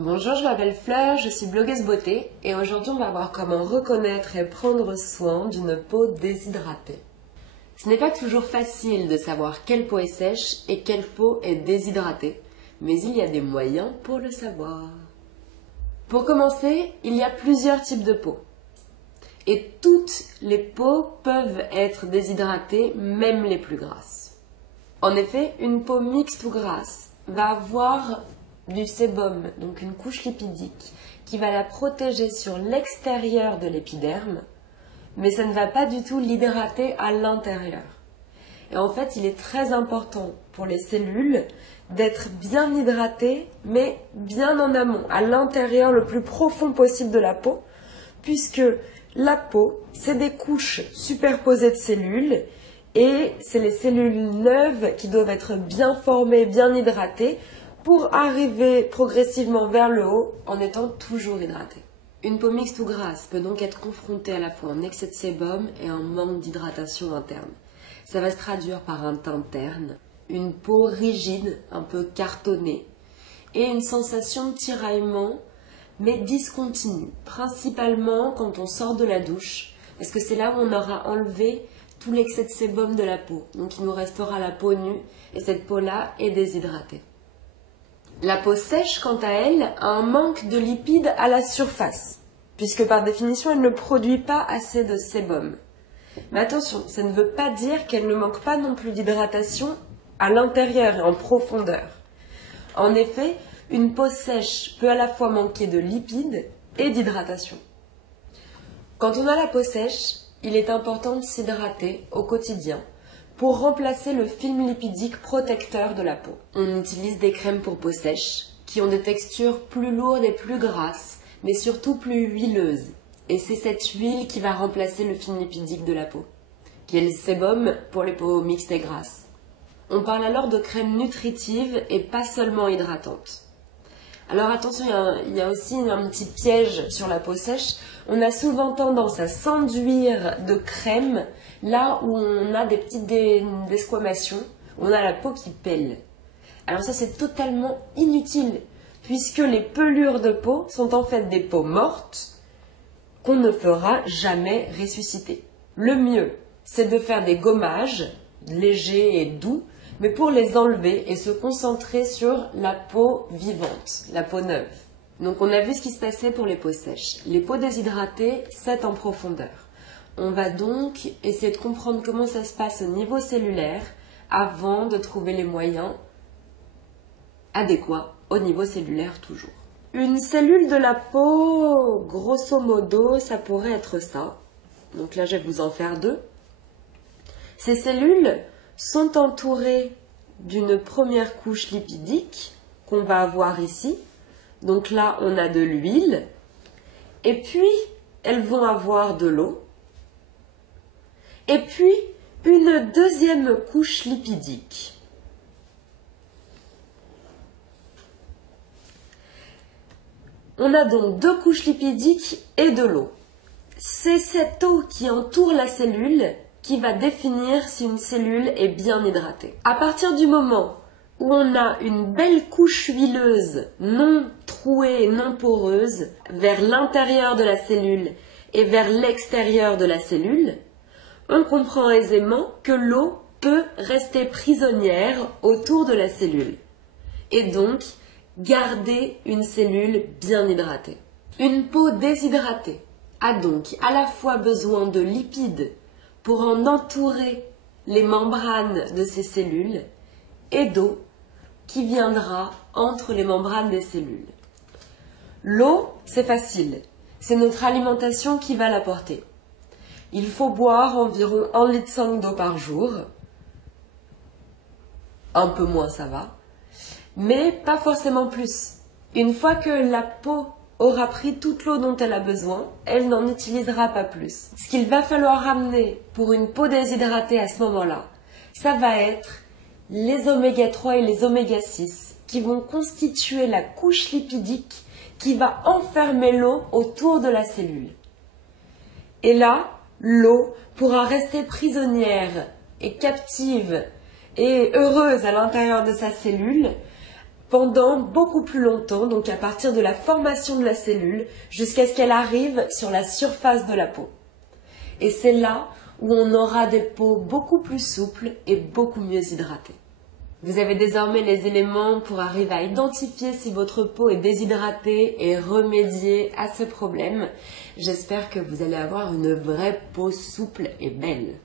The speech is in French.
Bonjour, je m'appelle Fleur, je suis blogueuse beauté et aujourd'hui on va voir comment reconnaître et prendre soin d'une peau déshydratée. Ce n'est pas toujours facile de savoir quelle peau est sèche et quelle peau est déshydratée, mais il y a des moyens pour le savoir. Pour commencer, il y a plusieurs types de peau. Et toutes les peaux peuvent être déshydratées, même les plus grasses. En effet, une peau mixte ou grasse va avoir du sébum, donc une couche lipidique, qui va la protéger sur l'extérieur de l'épiderme, mais ça ne va pas du tout l'hydrater à l'intérieur. Et en fait, il est très important pour les cellules d'être bien hydratées, mais bien en amont, à l'intérieur le plus profond possible de la peau, puisque la peau, c'est des couches superposées de cellules, et c'est les cellules neuves qui doivent être bien formées, bien hydratées, pour arriver progressivement vers le haut en étant toujours hydratée. Une peau mixte ou grasse peut donc être confrontée à la fois un excès de sébum et un manque d'hydratation interne. Ça va se traduire par un teint terne, une peau rigide, un peu cartonnée, et une sensation de tiraillement, mais discontinue, principalement quand on sort de la douche, parce que c'est là où on aura enlevé tout l'excès de sébum de la peau. Donc il nous restera la peau nue, et cette peau-là est déshydratée. La peau sèche, quant à elle, a un manque de lipides à la surface, puisque par définition, elle ne produit pas assez de sébum. Mais attention, ça ne veut pas dire qu'elle ne manque pas non plus d'hydratation à l'intérieur et en profondeur. En effet, une peau sèche peut à la fois manquer de lipides et d'hydratation. Quand on a la peau sèche, il est important de s'hydrater au quotidien pour remplacer le film lipidique protecteur de la peau. On utilise des crèmes pour peau sèche qui ont des textures plus lourdes et plus grasses, mais surtout plus huileuses. Et c'est cette huile qui va remplacer le film lipidique de la peau, qui est le sébum pour les peaux mixtes et grasses. On parle alors de crèmes nutritives et pas seulement hydratantes. Alors attention, il y a aussi un petit piège sur la peau sèche. On a souvent tendance à s'enduire de crème là où on a des petites desquamations, où on a la peau qui pèle. Alors ça, c'est totalement inutile, puisque les pelures de peau sont en fait des peaux mortes qu'on ne fera jamais ressusciter. Le mieux, c'est de faire des gommages légers et doux, mais pour les enlever et se concentrer sur la peau vivante, la peau neuve. Donc on a vu ce qui se passait pour les peaux sèches. Les peaux déshydratées, c'est en profondeur. On va donc essayer de comprendre comment ça se passe au niveau cellulaire avant de trouver les moyens adéquats au niveau cellulaire toujours. Une cellule de la peau, grosso modo, ça pourrait être ça. Donc là, je vais vous en faire deux. Ces cellules sont entourées d'une première couche lipidique qu'on va avoir ici. Donc là, on a de l'huile. Et puis, elles vont avoir de l'eau. Et puis, une deuxième couche lipidique. On a donc deux couches lipidiques et de l'eau. C'est cette eau qui entoure la cellule qui va définir si une cellule est bien hydratée. À partir du moment où on a une belle couche huileuse, non trouée et non poreuse, vers l'intérieur de la cellule et vers l'extérieur de la cellule, on comprend aisément que l'eau peut rester prisonnière autour de la cellule et donc garder une cellule bien hydratée. Une peau déshydratée a donc à la fois besoin de lipides pour en entourer les membranes de ces cellules et d'eau qui viendra entre les membranes des cellules. L'eau, c'est facile, c'est notre alimentation qui va l'apporter. Il faut boire environ 1,5 litre d'eau par jour. Un peu moins, ça va. Mais pas forcément plus. Une fois que la peau aura pris toute l'eau dont elle a besoin, elle n'en utilisera pas plus. Ce qu'il va falloir ramener pour une peau déshydratée à ce moment-là, ça va être les oméga 3 et les oméga 6 qui vont constituer la couche lipidique qui va enfermer l'eau autour de la cellule. Et là, l'eau pourra rester prisonnière et captive et heureuse à l'intérieur de sa cellule pendant beaucoup plus longtemps, donc à partir de la formation de la cellule jusqu'à ce qu'elle arrive sur la surface de la peau. Et c'est là où on aura des peaux beaucoup plus souples et beaucoup mieux hydratées. Vous avez désormais les éléments pour arriver à identifier si votre peau est déshydratée et remédier à ce problème. J'espère que vous allez avoir une vraie peau souple et belle.